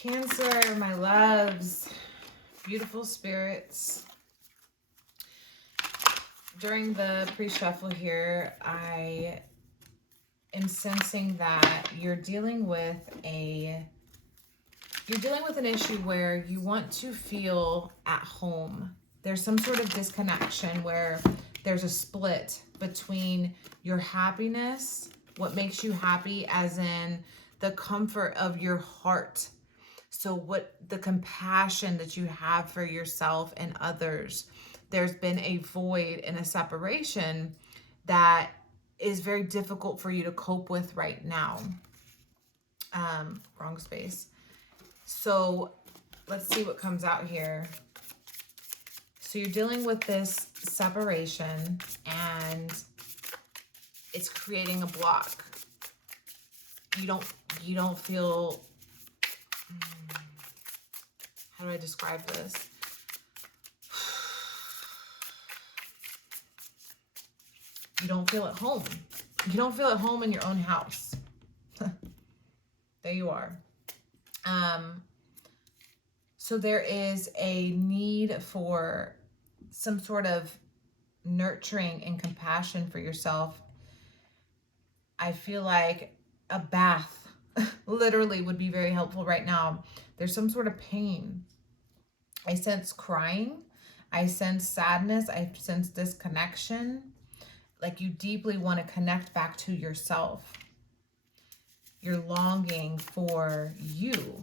Cancer, my loves, beautiful spirits. During the pre-shuffle here, I am sensing that you're dealing with an issue where you want to feel at home. There's some sort of disconnection where there's a split between your happiness, what makes you happy, as in the comfort of your heart. So what the compassion that you have for yourself and others. There's been a void and a separation that is very difficult for you to cope with right now. Wrong space. So let's see what comes out here. So you're dealing with this separation and it's creating a block. You don't feel, how do I describe this? You don't feel at home. You don't feel at home in your own house. There you are. So there is a need for some sort of nurturing and compassion for yourself. I feel like a bath literally would be very helpful right now. There's some sort of pain. I sense crying. I sense sadness. I sense disconnection. Like you deeply want to connect back to yourself. You're longing for you.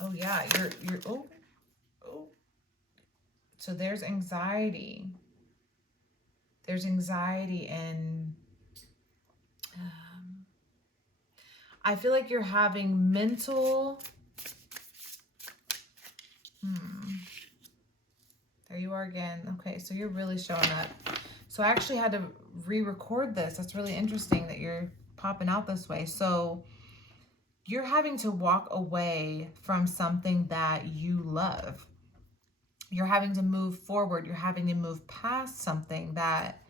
Oh yeah, you're oh. So there's anxiety. There's anxiety and I feel like you're having mental there you are again. Okay, so you're really showing up. So I actually had to re-record this. That's really interesting that you're popping out this way. So you're having to walk away from something that you love. You're having to move forward. You're having to move past something that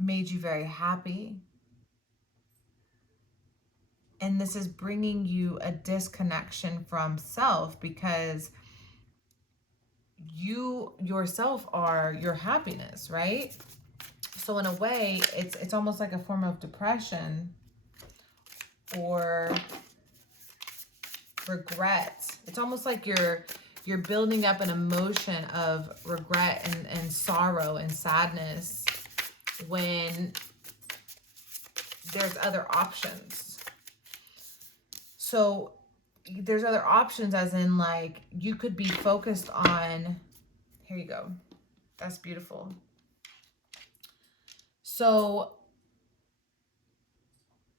made you very happy. And this is bringing you a disconnection from self because you yourself are your happiness, right? So in a way, it's almost like a form of depression or regret. It's almost like you're building up an emotion of regret and sorrow and sadness when there's other options. So there's other options as in like you could be focused on, here you go. That's beautiful. So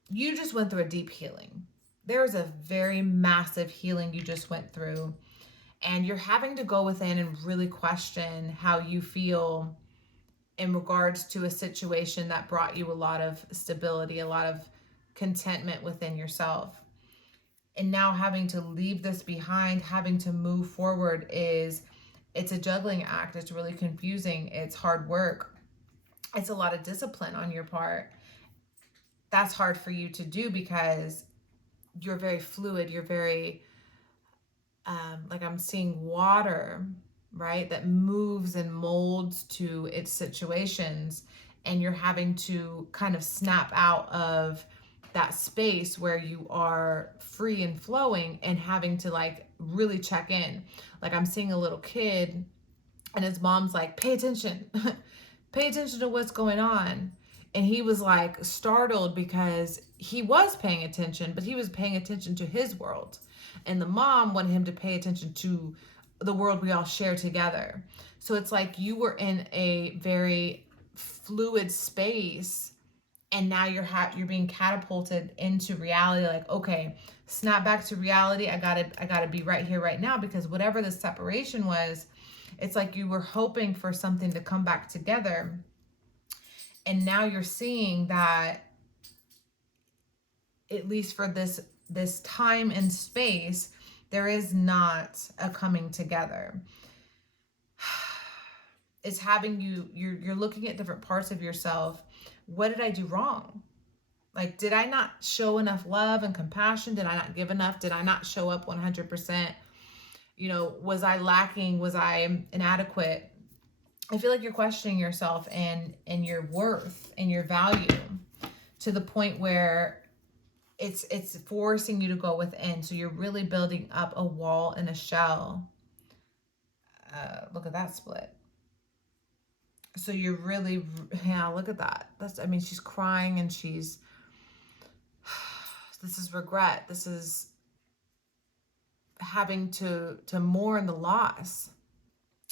you just went through a deep healing. There's a very massive healing you just went through. And you're having to go within and really question how you feel in regards to a situation that brought you a lot of stability, a lot of contentment within yourself. And now having to leave this behind, having to move forward it's a juggling act. It's really confusing. It's hard work. It's a lot of discipline on your part. That's hard for you to do because you're very fluid. You're very, like I'm seeing water, right? That moves and molds to its situations. And you're having to kind of snap out of that space where you are free and flowing and having to like really check in. Like I'm seeing a little kid and his mom's like, pay attention, pay attention to what's going on. And he was like startled because he was paying attention, but he was paying attention to his world. And the mom wanted him to pay attention to the world we all share together. So it's like you were in a very fluid space and now you're being catapulted into reality. Like, okay, snap back to reality. I gotta be right here, right now, because whatever the separation was, it's like you were hoping for something to come back together. And now you're seeing that, at least for this time and space, there is not a coming together. It's having you're looking at different parts of yourself. What did I do wrong? Like, did I not show enough love and compassion? Did I not give enough? Did I not show up 100%? You know, was I lacking? Was I inadequate? I feel like you're questioning yourself and your worth and your value to the point where it's forcing you to go within. So you're really building up a wall and a shell. Look at that split. So you're really, yeah, look at that. That's, I mean, she's crying and she's, this is regret. This is having to mourn the loss.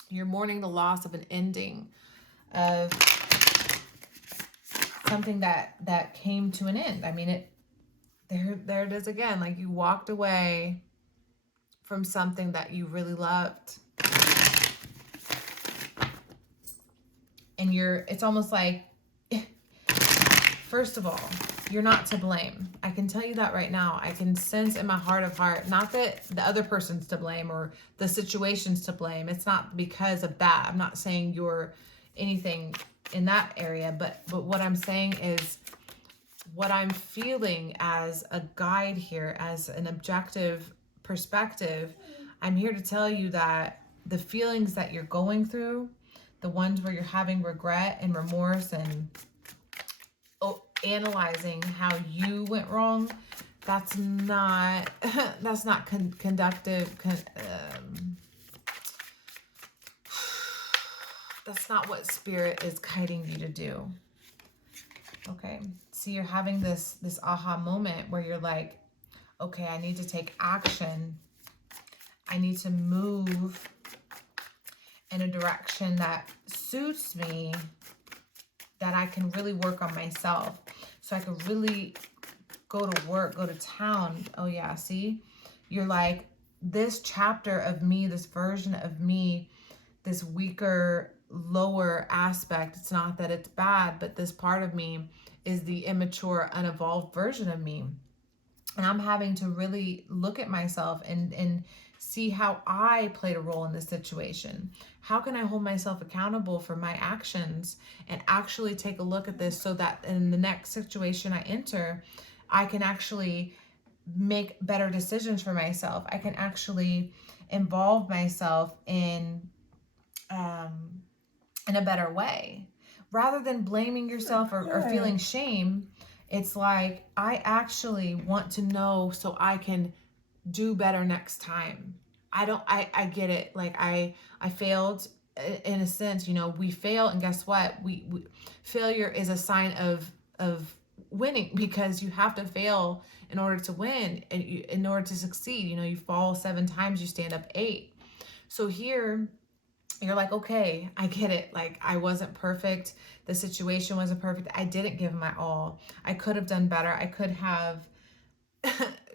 You're mourning the loss of an ending, of something that came to an end. I mean, there it is again. Like, you walked away from something that you really loved. And it's almost like, first of all, you're not to blame. I can tell you that right now. I can sense in my heart of heart, not that the other person's to blame or the situation's to blame. It's not because of that. I'm not saying you're anything in that area, but what I'm saying is, what I'm feeling as a guide here, as an objective perspective, I'm here to tell you that the feelings that you're going through, the ones where you're having regret and remorse and analyzing how you went wrong, that's not conductive. That's not what spirit is guiding you to do. Okay, see, you're having this aha moment where you're like, okay, I need to take action. I need to move in a direction that suits me, that I can really work on myself, so I can really go to work, go to town. Oh yeah, see, you're like, this chapter of me, this version of me, this weaker, lower aspect, it's not that it's bad, but this part of me is the immature, unevolved version of me. And I'm having to really look at myself and see how I played a role in this situation. How can I hold myself accountable for my actions and actually take a look at this, so that in the next situation I enter, I can actually make better decisions for myself. I can actually involve myself in a better way. Rather than blaming yourself or feeling shame, it's like, I actually want to know so I can do better next time. I get it. Like, I failed in a sense, you know, we fail, and guess what? We failure is a sign of winning, because you have to fail in order to win, and in order to succeed. You know, you fall 7 times, you stand up 8. So here, you're like, okay, I get it. Like, I wasn't perfect. The situation wasn't perfect. I didn't give my all. I could have done better. I could have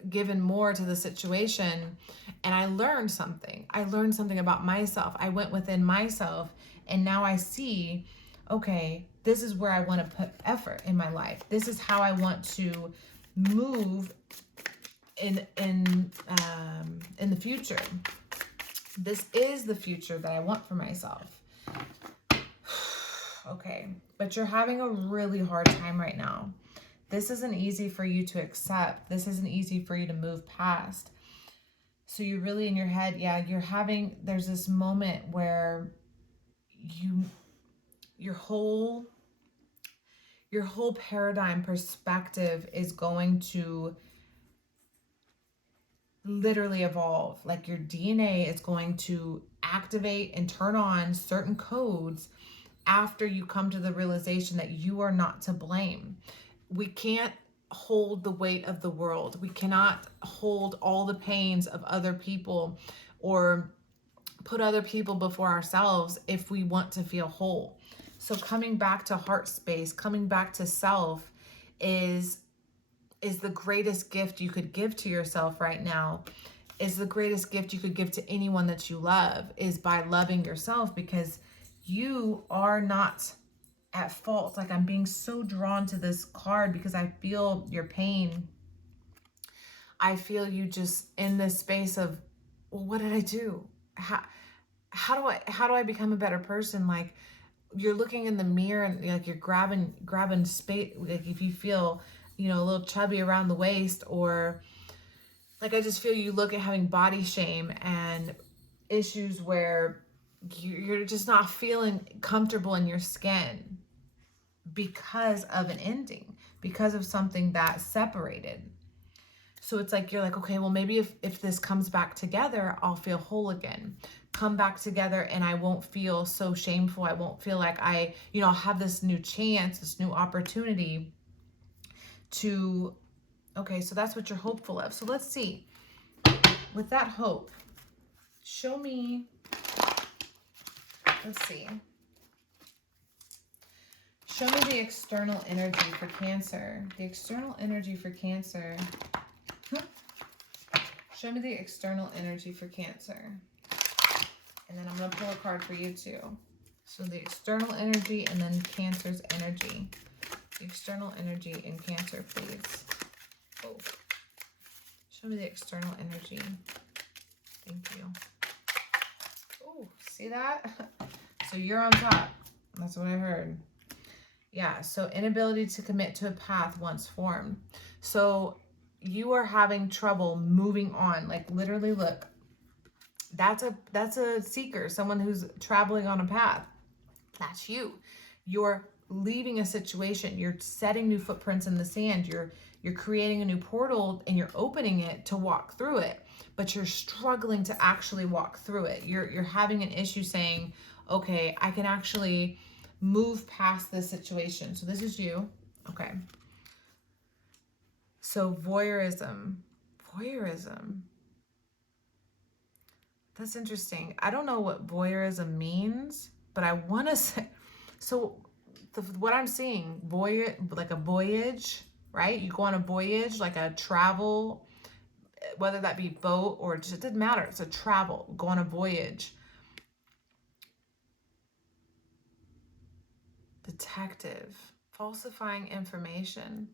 given more to the situation. And I learned something. I learned something about myself. I went within myself, and now I see, okay, this is where I want to put effort in my life. This is how I want to move in the future. This is the future that I want for myself. Okay, but you're having a really hard time right now. This isn't easy for you to accept. This isn't easy for you to move past. So you really, in your head, yeah, there's this moment where your whole paradigm perspective is going to literally evolve. Like, your DNA is going to activate and turn on certain codes after you come to the realization that you are not to blame. We can't hold the weight of the world. We cannot hold all the pains of other people or put other people before ourselves if we want to feel whole. So coming back to heart space, coming back to self is the greatest gift you could give to yourself right now. Is the greatest gift you could give to anyone that you love, is by loving yourself, because you are not at fault. Like, I'm being so drawn to this card because I feel your pain. I feel you just in this space of, well, what did I do? How do I become a better person? Like, you're looking in the mirror and like you're grabbing space. Like, if you feel, you know, a little chubby around the waist, or like I just feel you look at having body shame and issues where you're just not feeling comfortable in your skin because of an ending, because of something that separated. So it's like, you're like, okay, well, maybe if this comes back together, I'll feel whole again. Come back together and I won't feel so shameful. I won't feel like I'll have this new chance, this new opportunity to, okay, so that's what you're hopeful of. So let's see, with that hope, show me, let's see. Show me the external energy for Cancer. The external energy for Cancer. Show me the external energy for Cancer. And then I'm going to pull a card for you too. So the external energy and then Cancer's energy. The external energy in Cancer, please. Oh. Show me the external energy. Thank you. Oh, see that? So you're on top. That's what I heard. Yeah, so inability to commit to a path once formed. So you are having trouble moving on. Like literally, look, that's a seeker, someone who's traveling on a path. That's you. You're leaving a situation. You're setting new footprints in the sand. You're creating a new portal and you're opening it to walk through it, but you're struggling to actually walk through it. You're having an issue saying, okay, I can actually move past this situation. So this is you. Okay. So voyeurism. That's interesting. I don't know what voyeurism means, but I want to say, so what I'm seeing, like a voyage, right? You go on a voyage, like a travel, whether that be boat or just, it doesn't matter. It's a travel, go on a voyage. Detective, falsifying information.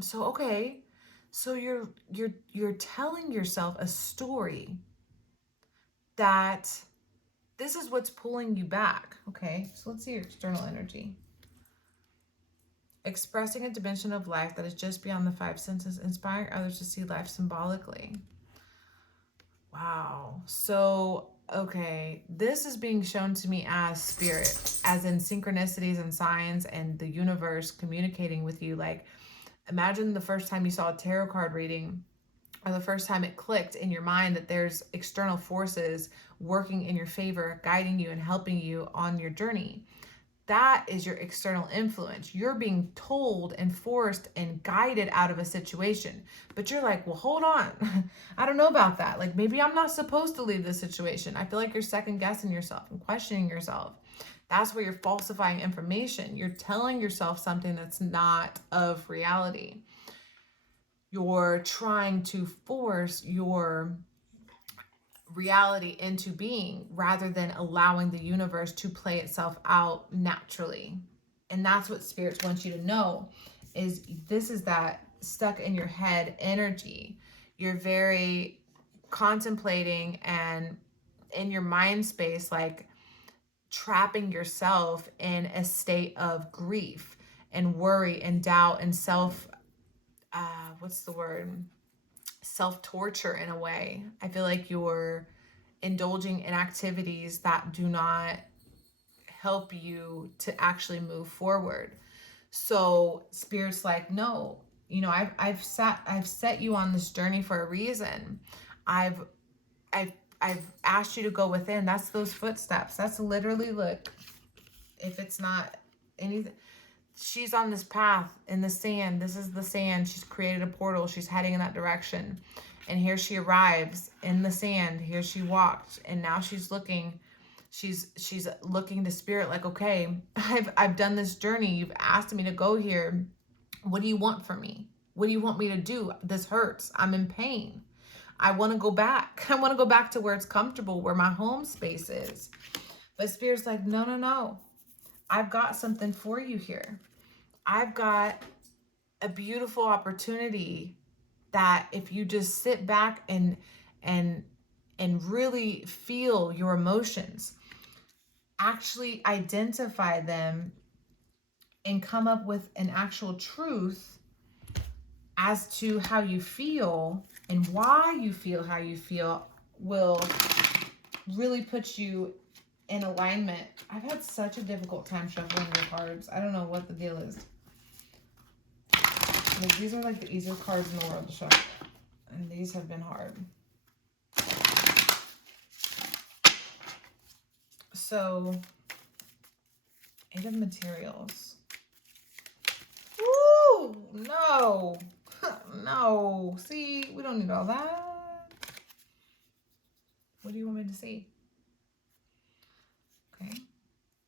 So okay. So you're telling yourself a story that this is what's pulling you back. Okay, so let's see your external energy. Expressing a dimension of life that is just beyond the five senses, inspiring others to see life symbolically. Wow. So, okay, this is being shown to me as spirit, as in synchronicities and signs and the universe communicating with you. Like, imagine the first time you saw a tarot card reading, or the first time it clicked in your mind that there's external forces working in your favor, guiding you and helping you on your journey. That is your external influence. You're being told and forced and guided out of a situation. But you're like, well, hold on. I don't know about that. Like, maybe I'm not supposed to leave this situation. I feel like you're second guessing yourself and questioning yourself. That's where you're falsifying information. You're telling yourself something that's not of reality. You're trying to force your reality into being rather than allowing the universe to play itself out naturally. And that's what spirits want you to know, is this is that stuck in your head energy. You're very contemplating and in your mind space, like trapping yourself in a state of grief and worry and doubt and self-torture in a way. I feel like you're indulging in activities that do not help you to actually move forward. So spirit's like, no, I've set you on this journey for a reason. I've asked you to go within. That's those footsteps. That's literally, look, if it's not anything, she's on this path in the sand. This is the sand. She's created a portal. She's heading in that direction. And here she arrives in the sand. Here she walked. And now she's looking to spirit like, okay, I've done this journey. You've asked me to go here. What do you want from me? What do you want me to do? This hurts. I'm in pain. I want to go back. I want to go back to where it's comfortable, where my home space is. But spirit's like, no. I've got something for you here. I've got a beautiful opportunity that if you just sit back and really feel your emotions, actually identify them and come up with an actual truth, as to how you feel and why you feel how you feel will really put you in alignment. I've had such a difficult time shuffling your cards. I don't know what the deal is. Like, these are like the easiest cards in the world to shuffle. And these have been hard. So, 8 of materials. Woo! No. No. See, we don't need all that. What do you want me to see? Okay.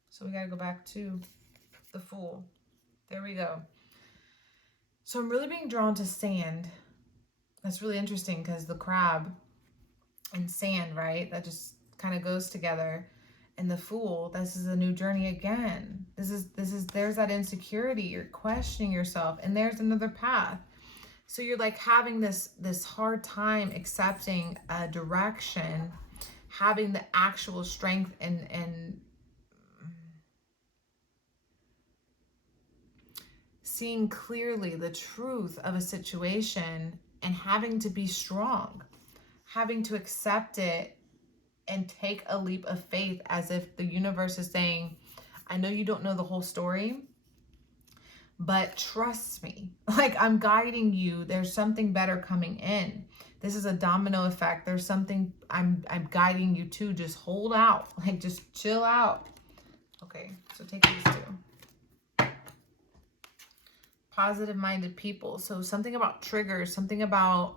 So we got to go back to the Fool. There we go. So I'm really being drawn to sand. That's really interesting because the crab and sand, right? That just kind of goes together. And the Fool, this is a new journey again. There's that insecurity. You're questioning yourself, and there's another path. So you're like having this hard time accepting a direction, having the actual strength and seeing clearly the truth of a situation and having to be strong, having to accept it and take a leap of faith, as if the universe is saying, I know you don't know the whole story, but trust me, like, I'm guiding you. There's something better coming in. This is a domino effect. There's something I'm guiding you to. Just hold out, like, just chill out. Okay, so take these two. Positive-minded people. So something about triggers, something about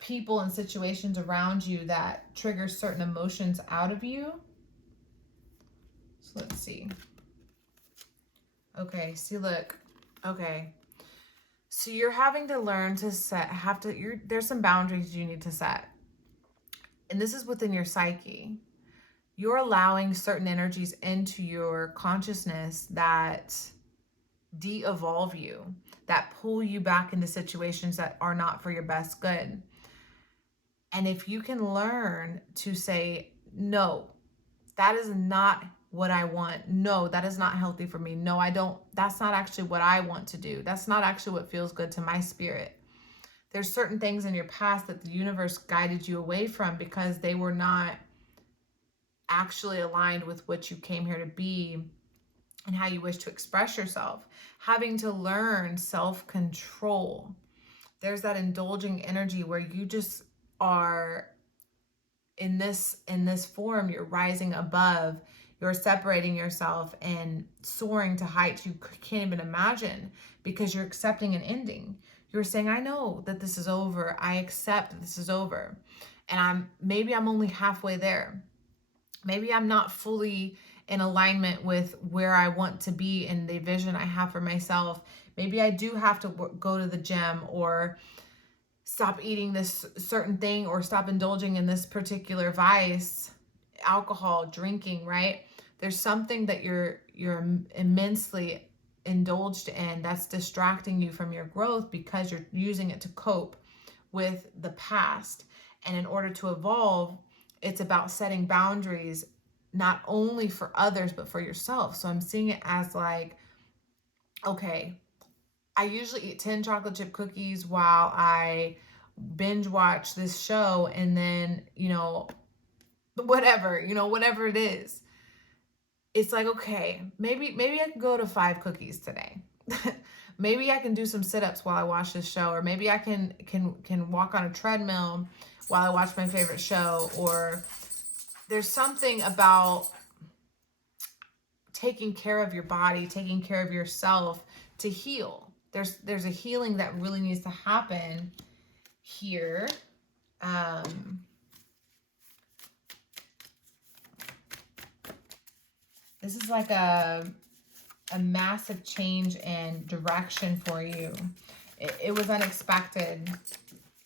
people and situations around you that triggers certain emotions out of you. So let's see. Okay, see, look. Okay. So you're having to learn to there's some boundaries you need to set. And this is within your psyche. You're allowing certain energies into your consciousness that de-evolve you, that pull you back into situations that are not for your best good. And if you can learn to say, no, that is not what I want. No, that is not healthy for me. No, I don't. That's not actually what I want to do. That's not actually what feels good to my spirit. There's certain things in your past that the universe guided you away from because they were not actually aligned with what you came here to be and how you wish to express yourself. Having to learn self-control. There's that indulging energy where you just are in this form. You're rising above, you're separating yourself and soaring to heights you can't even imagine, because you're accepting an ending. You're saying, I know that this is over. I accept that this is over. And maybe I'm only halfway there. Maybe I'm not fully in alignment with where I want to be and the vision I have for myself. Maybe I do have to go to the gym, or stop eating this certain thing, or stop indulging in this particular vice, alcohol, drinking, right? There's something that you're immensely indulged in that's distracting you from your growth because you're using it to cope with the past. And in order to evolve, it's about setting boundaries, not only for others, but for yourself. So I'm seeing it as like, okay, I usually eat 10 chocolate chip cookies while I binge watch this show, and then, whatever it is. It's like, okay, maybe I can go to 5 cookies today. Maybe I can do some sit-ups while I watch this show, or maybe I can walk on a treadmill while I watch my favorite show. Or there's something about taking care of your body, taking care of yourself to heal. There's a healing that really needs to happen here. This is like a massive change in direction for you. It was unexpected.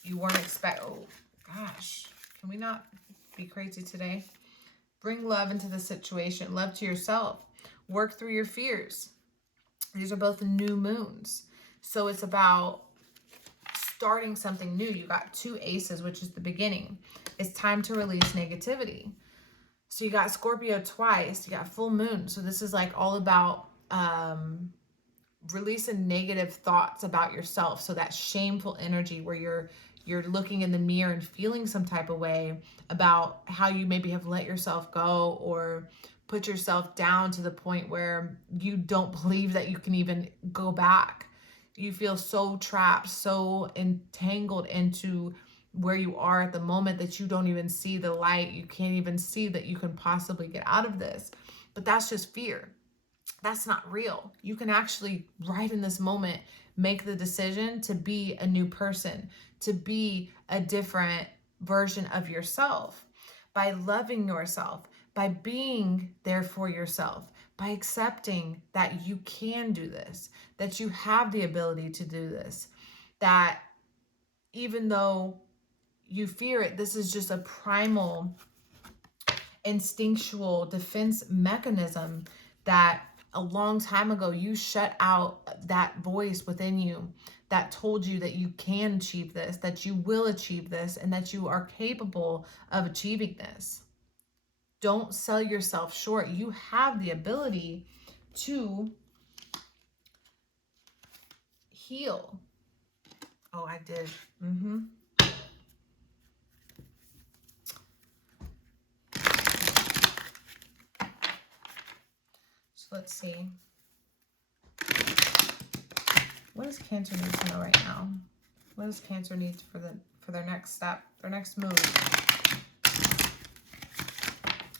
You weren't oh gosh, can we not be crazy today? Bring love into the situation, love to yourself. Work through your fears. These are both new moons. So it's about starting something new. You got 2 aces, which is the beginning. It's time to release negativity. So you got Scorpio twice. You got full moon. So this is like all about releasing negative thoughts about yourself. So that shameful energy where you're looking in the mirror and feeling some type of way about how you maybe have let yourself go or put yourself down to the point where you don't believe that you can even go back. You feel so trapped, so entangled into where you are at the moment that you don't even see the light. You can't even see that you can possibly get out of this. But that's just fear. That's not real. You can actually, right in this moment, make the decision to be a new person, to be a different version of yourself by loving yourself, by being there for yourself, by accepting that you can do this, that you have the ability to do this, that even though you fear it, this is just a primal, instinctual defense mechanism that a long time ago you shut out that voice within you that told you that you can achieve this, that you will achieve this, and that you are capable of achieving this. Don't sell yourself short. You have the ability to heal. Oh, I did. So let's see. What does Cancer need to know right now? What does Cancer need for their next step, their next move?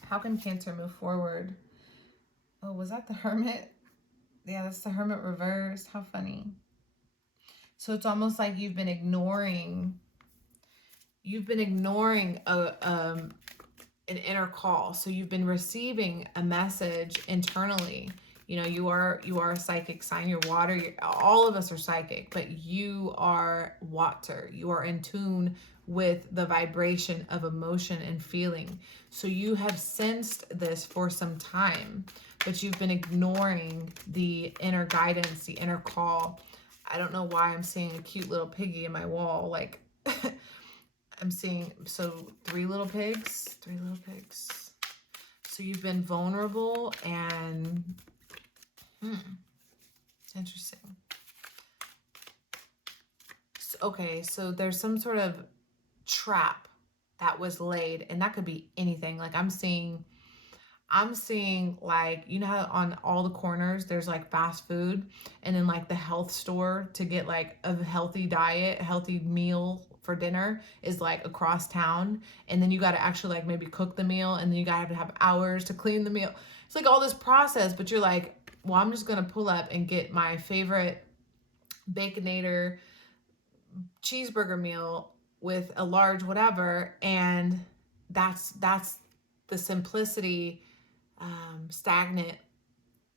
How can Cancer move forward? Oh, was that the Hermit? Yeah, that's the Hermit reverse. How funny. So it's almost like you've been ignoring an inner call. So you've been receiving a message internally. You know, you are a psychic sign. You're water. All of us are psychic, but you are water. You are in tune with the vibration of emotion and feeling. So you have sensed this for some time, but you've been ignoring the inner guidance, the inner call. I don't know why I'm seeing a cute little piggy in my wall. Like, I'm seeing, so 3 little pigs. So you've been vulnerable and, interesting. So, okay, so there's some sort of trap that was laid, and that could be anything. Like I'm seeing like, you know how on all the corners there's like fast food, and then like the health store to get like a healthy diet, a healthy meal for dinner is like across town, and then you got to actually like maybe cook the meal, and then you got to have hours to clean the meal. It's like all this process, but you're like, well, I'm just gonna pull up and get my favorite Baconator cheeseburger meal with a large whatever, and that's the simplicity, stagnant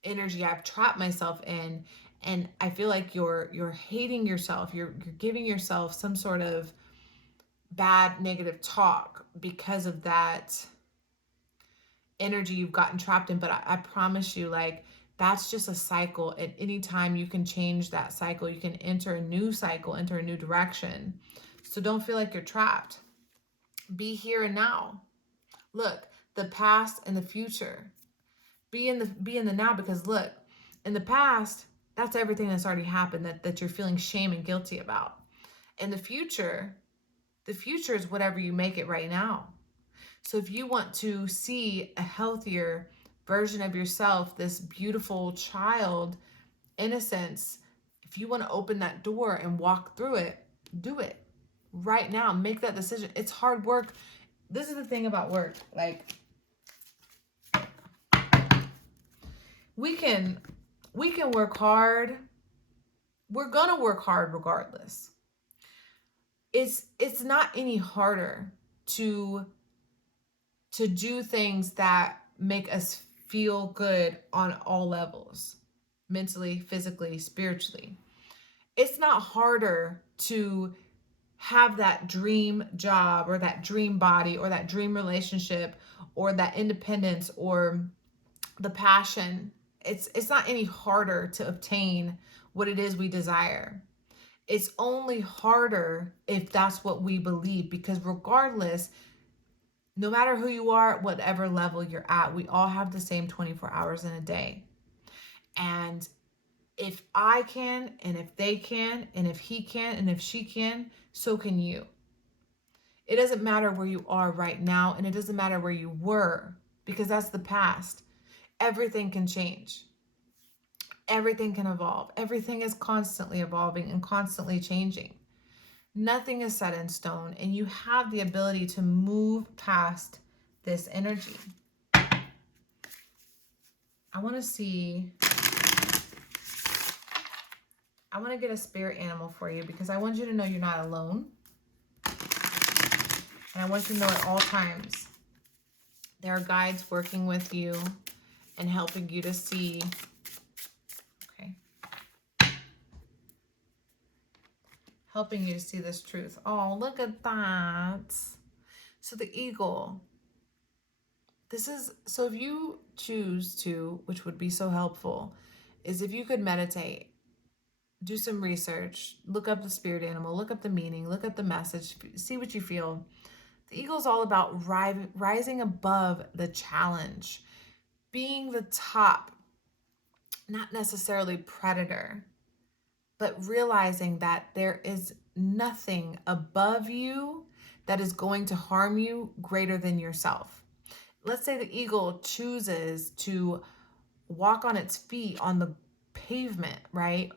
energy I've trapped myself in. And I feel like you're hating yourself. You're giving yourself some sort of bad negative talk because of that energy you've gotten trapped in. But I promise you, like, that's just a cycle. At any time you can change that cycle. You can enter a new cycle, enter a new direction. So don't feel like you're trapped. Be here and now. Look, the past and the future. Be in the now, because look, in the past, that's everything that's already happened that you're feeling shame and guilty about. And the future is whatever you make it right now. So if you want to see a healthier version of yourself, this beautiful child innocence, if you want to open that door and walk through it, do it right now. Make that decision. It's hard work. This is the thing about work. Like, we can work hard. We're gonna work hard regardless. It's not any harder to do things that make us feel good on all levels, mentally, physically, spiritually. It's not harder to have that dream job or that dream body or that dream relationship or that independence or the passion. It's not any harder to obtain what it is we desire. It's only harder if that's what we believe, because regardless, no matter who you are, whatever level you're at, we all have the same 24 hours in a day. And If I can, and if they can, and if he can, and if she can, so can you. It doesn't matter where you are right now, and it doesn't matter where you were, because that's the past. Everything can change. Everything can evolve. Everything is constantly evolving and constantly changing. Nothing is set in stone, and you have the ability to move past this energy. I want to see, I want to get a spirit animal for you, because I want you to know you're not alone. And I want you to know at all times there are guides working with you and helping you to see. Okay. Helping you to see this truth. Oh, look at that. So the eagle. This is, so if you choose to, which would be so helpful, is if you could meditate, do some research, look up the spirit animal, look up the meaning, look up the message, see what you feel. The eagle is all about rising above the challenge, being the top, not necessarily predator, but realizing that there is nothing above you that is going to harm you greater than yourself. Let's say the eagle chooses to walk on its feet on the pavement, right?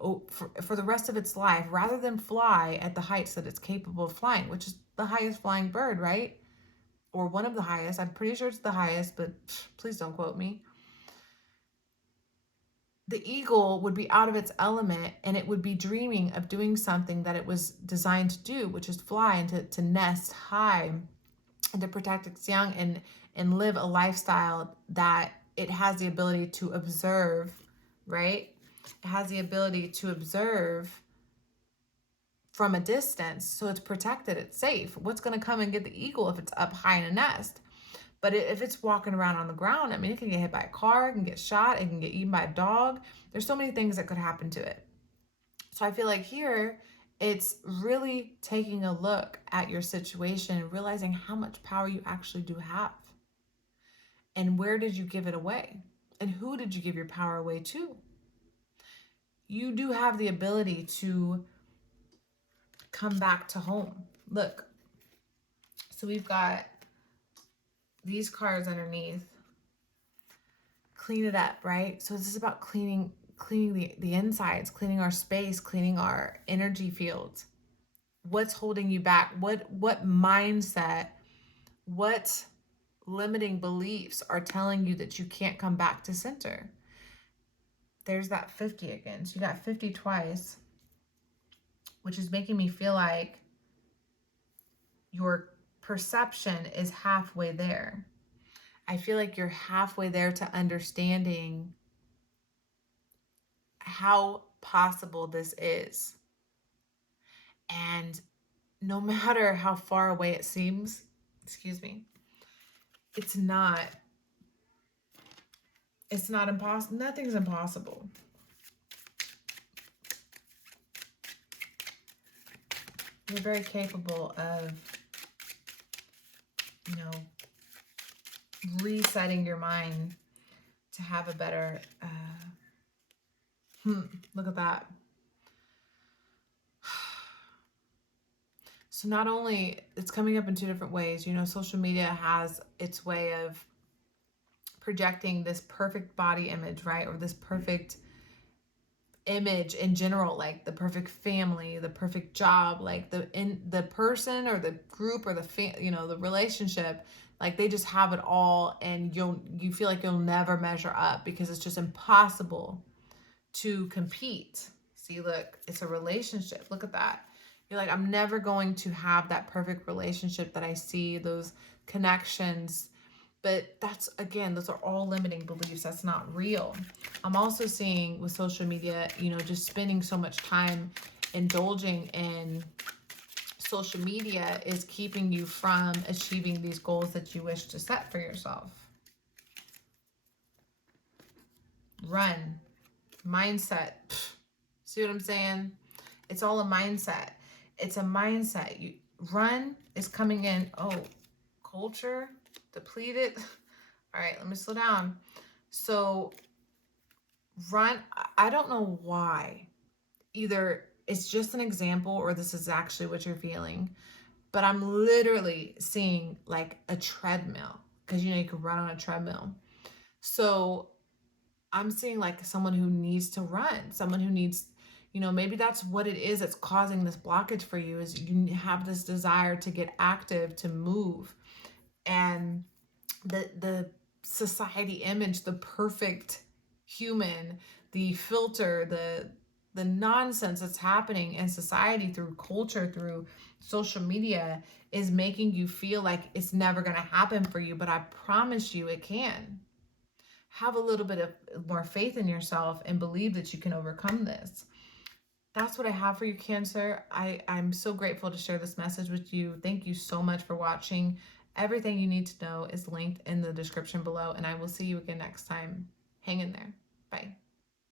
For the rest of its life, rather than fly at the heights that it's capable of flying, which is the highest flying bird, right? Or one of the highest. I'm pretty sure it's the highest, but please don't quote me. The eagle would be out of its element, and it would be dreaming of doing something that it was designed to do, which is fly and to nest high and to protect its young and live a lifestyle that it has the ability to observe, right? It has the ability to observe from a distance, so it's protected, it's safe. What's going to come and get the eagle if it's up high in a nest? But if it's walking around on the ground, I mean, it can get hit by a car, it can get shot, it can get eaten by a dog. There's so many things that could happen to it. So I feel like here, it's really taking a look at your situation and realizing how much power you actually do have. And where did you give it away? And who did you give your power away to? You do have the ability to come back to home. Look, so we've got these cards underneath. Clean it up, right? So this is about cleaning the insides, cleaning our space, cleaning our energy fields. What's holding you back? What mindset, what limiting beliefs are telling you that you can't come back to center? There's that 50 again. So you got 50 twice, which is making me feel like your perception is halfway there. I feel like you're halfway there to understanding how possible this is. And no matter how far away it seems, excuse me, it's not impossible. Nothing's impossible. You're very capable of, resetting your mind to have a better, look at that. So not only, it's coming up in two different ways. Social media has its way of projecting this perfect body image, right? Or this perfect image in general, like the perfect family, the perfect job, like the person or the group or the relationship, like they just have it all, and you feel like you'll never measure up because it's just impossible to compete. See, look, it's a relationship. Look at that. You're like, I'm never going to have that perfect relationship that I see, those connections. But those are all limiting beliefs. That's not real. I'm also seeing with social media, just spending so much time indulging in social media is keeping you from achieving these goals that you wish to set for yourself. Run. Mindset. See what I'm saying? It's all a mindset. It's a mindset. Run is coming in. Oh, culture depleted. All right, let me slow down. So run. I don't know why. Either it's just an example or this is actually what you're feeling, but I'm literally seeing like a treadmill, because you know you can run on a treadmill. So I'm seeing like someone who needs to run, someone who needs, you know, maybe that's what it is that's causing this blockage for you, is you have this desire to get active, to move. And the society image, the perfect human, the filter, the nonsense that's happening in society through culture, through social media, is making you feel like it's never going to happen for you. But I promise you it can. Have a little bit of more faith in yourself and believe that you can overcome this. That's what I have for you, Cancer. I'm so grateful to share this message with you. Thank you so much for watching. Everything you need to know is linked in the description below, and I will see you again next time. Hang in there. Bye.